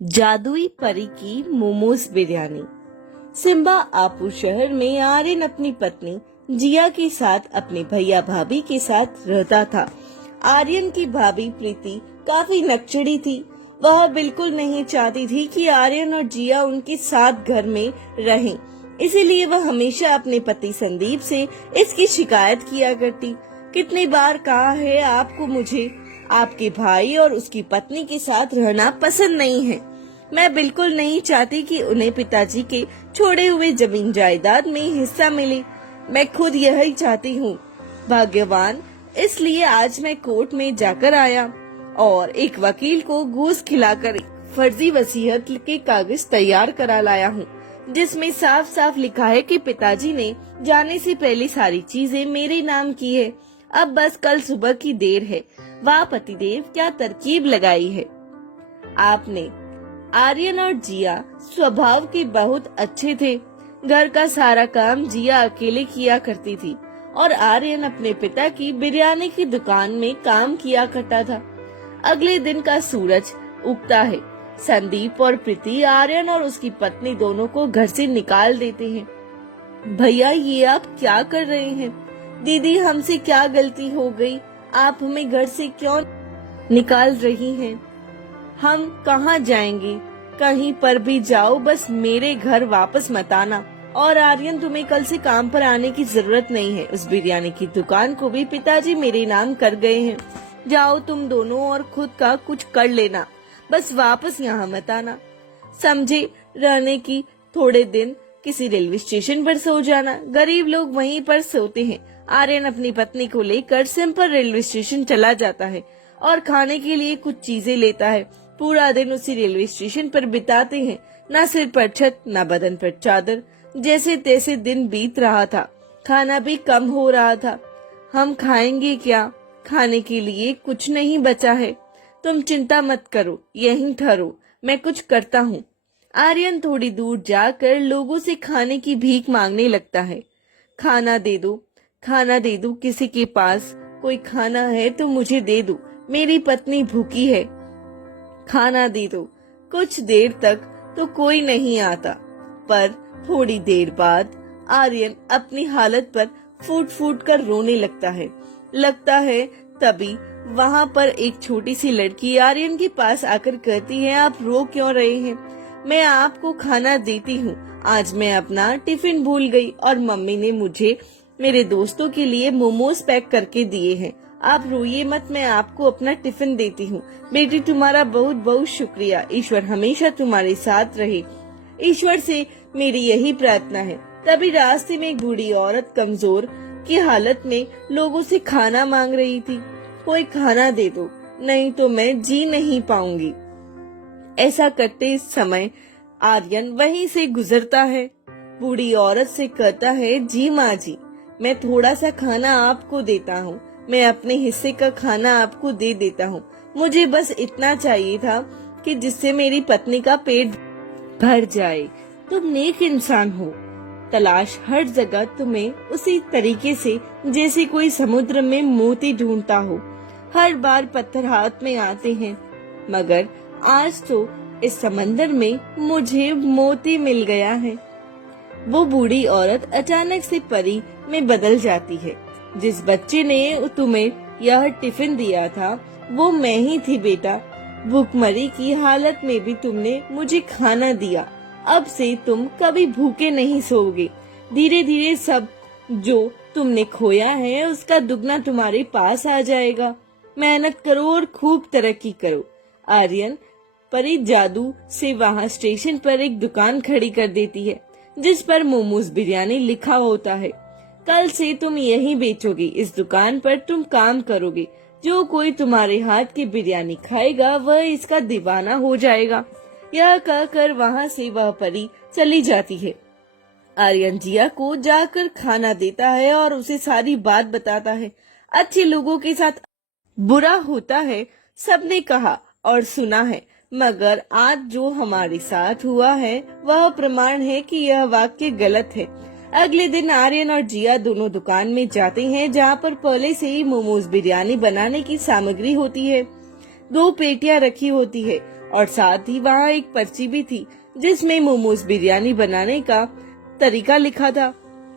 जादुई परी की मोमोज बिरयानी। सिम्बा आपू शहर में आर्यन अपनी पत्नी जिया के साथ अपने भैया भाभी के साथ रहता था। आर्यन की भाभी प्रीति काफी नकचड़ी थी। वह बिल्कुल नहीं चाहती थी कि आर्यन और जिया उनके साथ घर में रहें। इसीलिए वह हमेशा अपने पति संदीप से इसकी शिकायत किया करती। कितनी बार कहा है आपको, मुझे आपके भाई और उसकी पत्नी के साथ रहना पसंद नहीं है। मैं बिल्कुल नहीं चाहती कि उन्हें पिताजी के छोड़े हुए जमीन जायदाद में हिस्सा मिले। मैं खुद यही चाहती हूँ। भाग्यवान इसलिए आज मैं कोर्ट में जाकर आया और एक वकील को घूस खिलाकर फर्जी वसीयत के कागज तैयार करा लाया हूँ, जिसमें साफ साफ लिखा है कि पिताजी ने जाने से पहले सारी चीजें मेरे नाम की है। अब बस कल सुबह की देर है। वाह पतिदेव, क्या तरकीब लगाई है आपने। आर्यन और जिया स्वभाव के बहुत अच्छे थे। घर का सारा काम जिया अकेले किया करती थी और आर्यन अपने पिता की बिरयानी की दुकान में काम किया करता था। अगले दिन का सूरज उगता है। संदीप और प्रीति आर्यन और उसकी पत्नी दोनों को घर से निकाल देते हैं। भैया, ये आप क्या कर रहे हैं? दीदी, हमसे क्या गलती हो गई? आप हमें घर से क्यों निकाल रही हैं? हम कहाँ जाएंगे? कहीं पर भी जाओ, बस मेरे घर वापस मत आना। और आर्यन, तुम्हें कल से काम पर आने की जरूरत नहीं है। उस बिरयानी की दुकान को भी पिताजी मेरे नाम कर गए हैं। जाओ तुम दोनों और खुद का कुछ कर लेना, बस वापस यहाँ मत आना। समझे? रहने की थोड़े दिन किसी रेलवे स्टेशन पर सो जाना। गरीब लोग वहीं पर सोते हैं। आर्यन अपनी पत्नी को लेकर सिंपल रेलवे स्टेशन चला जाता है और खाने के लिए कुछ चीजें लेता है। पूरा दिन उसी रेलवे स्टेशन पर बिताते हैं। न सिर पर छत, न बदन पर चादर। जैसे तैसे दिन बीत रहा था। खाना भी कम हो रहा था। हम खाएंगे क्या? खाने के लिए कुछ नहीं बचा है। तुम चिंता मत करो, यहीं ठहरो, मैं कुछ करता हूँ। आर्यन थोड़ी दूर जाकर लोगों से खाने की भीख मांगने लगता है। खाना दे दो, खाना दे दो, किसी के पास कोई खाना है तो मुझे दे दो, मेरी पत्नी भूखी है। खाना दे दो। कुछ देर तक तो कोई नहीं आता, पर थोड़ी देर बाद आर्यन अपनी हालत पर फूट फूट कर रोने लगता है। तभी वहाँ पर एक छोटी सी लड़की आर्यन के पास आकर कहती है, आप रो क्यों रहे हैं? मैं आपको खाना देती हूँ। आज मैं अपना टिफिन भूल गई और मम्मी ने मुझे मेरे दोस्तों के लिए मोमोज पैक करके दिए हैं। आप रोइए मत, मैं आपको अपना टिफिन देती हूँ। बेटी, तुम्हारा बहुत बहुत शुक्रिया। ईश्वर हमेशा तुम्हारे साथ रहे। ईश्वर से मेरी यही प्रार्थना है। तभी रास्ते में एक बूढ़ी औरत कमजोर की हालत में लोगों से खाना मांग रही थी। कोई खाना दे दो, नहीं तो मैं जी नहीं पाऊंगी। ऐसा करते समय आर्यन वहीं से गुजरता है। बूढ़ी औरत से कहता है, जी माँ जी, मैं थोड़ा सा खाना आपको देता हूँ। मैं अपने हिस्से का खाना आपको दे देता हूँ। मुझे बस इतना चाहिए था कि जिससे मेरी पत्नी का पेट भर जाए। तुम नेक इंसान हो। तलाश हर जगह तुम्हें उसी तरीके से जैसे कोई समुद्र में मोती ढूंढता हो। हर बार पत्थर हाथ में आते हैं, मगर आज तो इस समंदर में मुझे मोती मिल गया है। वो बूढ़ी औरत अचानक से परी में बदल जाती है। जिस बच्चे ने तुम्हें यह टिफिन दिया था वो मैं ही थी बेटा। भूखमरी की हालत में भी तुमने मुझे खाना दिया। अब से तुम कभी भूखे नहीं सोओगे। धीरे धीरे सब जो तुमने खोया है उसका दुगना तुम्हारे पास आ जाएगा। मेहनत करो और खूब तरक्की करो। आर्यन परी जादू से वहाँ स्टेशन पर एक दुकान खड़ी कर देती है, जिस पर मोमोज बिरयानी लिखा होता है। कल से तुम यही बेचोगे। इस दुकान पर तुम काम करोगे। जो कोई तुम्हारे हाथ की बिरयानी खाएगा वह इसका दीवाना हो जाएगा। यह कहकर वहाँ से वह परी चली जाती है। आर्यन जिया को जाकर खाना देता है और उसे सारी बात बताता है। अच्छे लोगों के साथ बुरा होता है, सबने कहा और सुना है, मगर आज जो हमारे साथ हुआ है वह प्रमाण है कि यह वाक्य गलत है। अगले दिन आर्यन और जिया दोनों दुकान में जाते हैं, जहाँ पर पहले से ही मोमोज बिरयानी बनाने की सामग्री होती है। 2 पेटियां रखी होती है और साथ ही वहाँ एक पर्ची भी थी जिसमें मोमोज बिरयानी बनाने का तरीका लिखा था।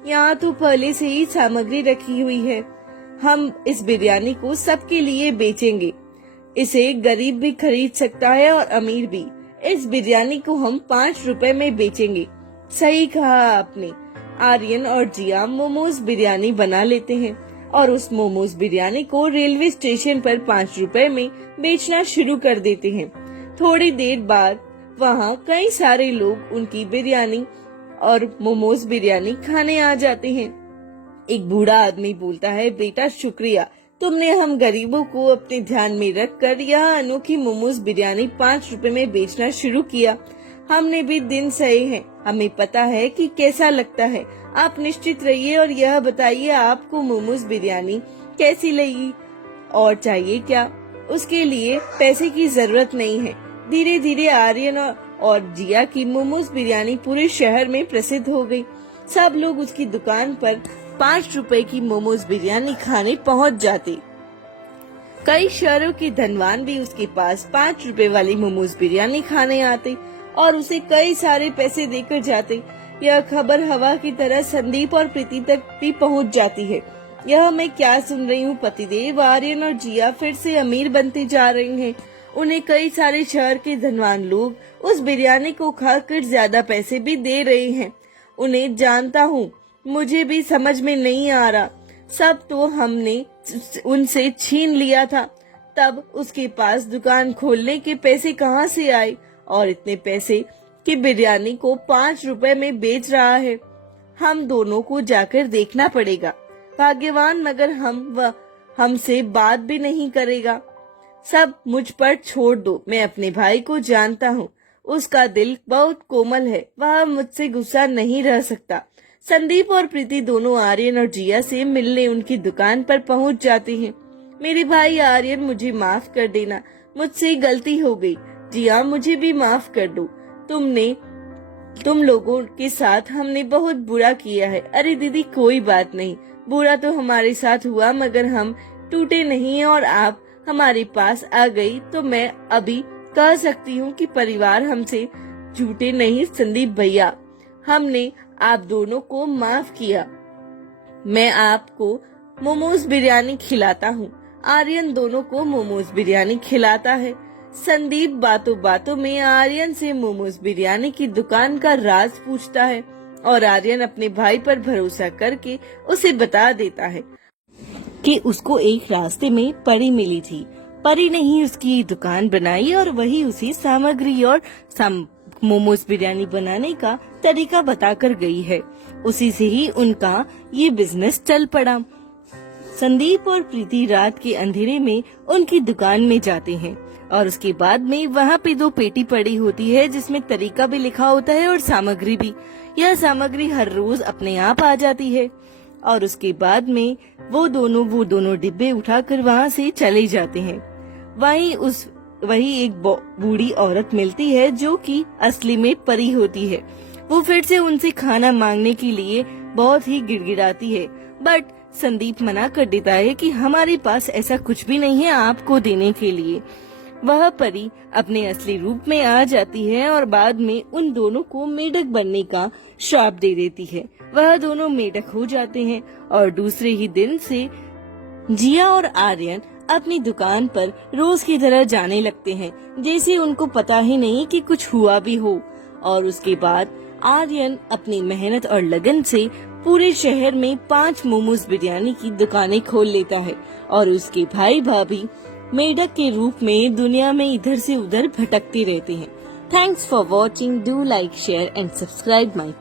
यहाँ तो पहले से ही सामग्री रखी हुई है। हम इस बिरयानी को सबके लिए बेचेंगे। इसे गरीब भी खरीद सकता है और अमीर भी। इस बिरयानी को हम 5 रुपए में बेचेंगे। सही कहा आपने। आर्यन और जिया मोमोज बिरयानी बना लेते हैं और उस मोमोज बिरयानी को रेलवे स्टेशन पर 5 रुपए में बेचना शुरू कर देते हैं। थोड़ी देर बाद वहाँ कई सारे लोग उनकी बिरयानी और मोमोज बिरयानी खाने आ जाते हैं। एक बूढ़ा आदमी बोलता है, बेटा शुक्रिया, तुमने हम गरीबों को अपने ध्यान में रखकर यह अनोखी मोमोज बिरयानी 5 रुपए में बेचना शुरू किया। हमने भी दिन सहे हैं, हमें पता है कि कैसा लगता है। आप निश्चित रहिए और यह बताइए आपको मोमोज बिरयानी कैसी लगी और चाहिए क्या। उसके लिए पैसे की जरूरत नहीं है। धीरे धीरे आर्यन और जिया की मोमोज बिरयानी पूरे शहर में प्रसिद्ध हो गई। सब लोग उसकी दुकान पर 5 रुपए की मोमोज बिरयानी खाने पहुंच जाते। कई शहरों के धनवान भी उसके पास 5 रुपए वाली मोमोज बिरयानी खाने आते और उसे कई सारे पैसे देकर जाते। यह खबर हवा की तरह संदीप और प्रीति तक भी पहुंच जाती है। यह मैं क्या सुन रही हूँ, पतिदेव आर्यन और जिया फिर से अमीर बनते जा रहे हैं। उन्हें कई सारे शहर के धनवान लोग उस बिरयानी को खाकर ज्यादा पैसे भी दे रहे हैं। उन्हें जानता हूँ, मुझे भी समझ में नहीं आ रहा। सब तो हमने उनसे छीन लिया था, तब उसके पास दुकान खोलने के पैसे कहाँ से आए और इतने पैसे की बिरयानी को 5 रुपए में बेच रहा है। हम दोनों को जाकर देखना पड़ेगा। भाग्यवान मगर हमसे बात भी नहीं करेगा। सब मुझ पर छोड़ दो। मैं अपने भाई को जानता हूँ, उसका दिल बहुत कोमल है, वह मुझसे गुस्सा नहीं रह सकता। संदीप और प्रीति दोनों आर्यन और जिया से मिलने उनकी दुकान पर पहुंच जाते हैं। मेरे भाई आर्यन, मुझे माफ कर देना, मुझसे गलती हो गई। जिया, मुझे भी माफ कर दो। तुम लोगों के साथ हमने बहुत बुरा किया है। अरे दीदी, कोई बात नहीं, बुरा तो हमारे साथ हुआ मगर हम टूटे नहीं और आप हमारे पास आ गई तो मैं अभी कह सकती हूँ कि परिवार हमसे झूठे नहीं। संदीप भैया, हमने आप दोनों को माफ किया। मैं आपको मोमोज बिरयानी खिलाता हूँ। आर्यन दोनों को मोमोज बिरयानी खिलाता है। संदीप बातों बातों में आर्यन से मोमोज बिरयानी की दुकान का राज पूछता है और आर्यन अपने भाई पर भरोसा करके उसे बता देता है कि उसको एक रास्ते में परी मिली थी। परी ने ही उसकी दुकान बनाई और वही उसी सामग्री और मोमोज बिरयानी बनाने का तरीका बताकर गई है। उसी से ही उनका ये बिजनेस चल पड़ा। संदीप और प्रीति रात के अंधेरे में उनकी दुकान में जाते हैं और उसके बाद में वहाँ पे 2 पेटी पड़ी होती है जिसमें तरीका भी लिखा होता है और सामग्री भी। यह सामग्री हर रोज अपने आप आ जाती है और उसके बाद में वो दोनों डिब्बे उठाकर वहाँ से चले जाते हैं। वही एक बूढ़ी औरत मिलती है जो कि असली में परी होती है। वो फिर से उनसे खाना मांगने के लिए बहुत ही गिड़गिड़ाती है, बट संदीप मना कर देता है कि हमारे पास ऐसा कुछ भी नहीं है आपको देने के लिए। वह परी अपने असली रूप में आ जाती है और बाद में उन दोनों को मेढक बनने का श्राप दे देती है। वह दोनों मेढक हो जाते हैं और दूसरे ही दिन से जिया और आर्यन अपनी दुकान पर रोज की तरह जाने लगते हैं, जैसे उनको पता ही नहीं कि कुछ हुआ भी हो। और उसके बाद आर्यन अपनी मेहनत और लगन से पूरे शहर में 5 मोमोज बिरयानी की दुकानें खोल लेता है और उसके भाई भाभी मेढक के रूप में दुनिया में इधर से उधर भटकते रहते हैं। Thanks for watching. Do like, share and subscribe my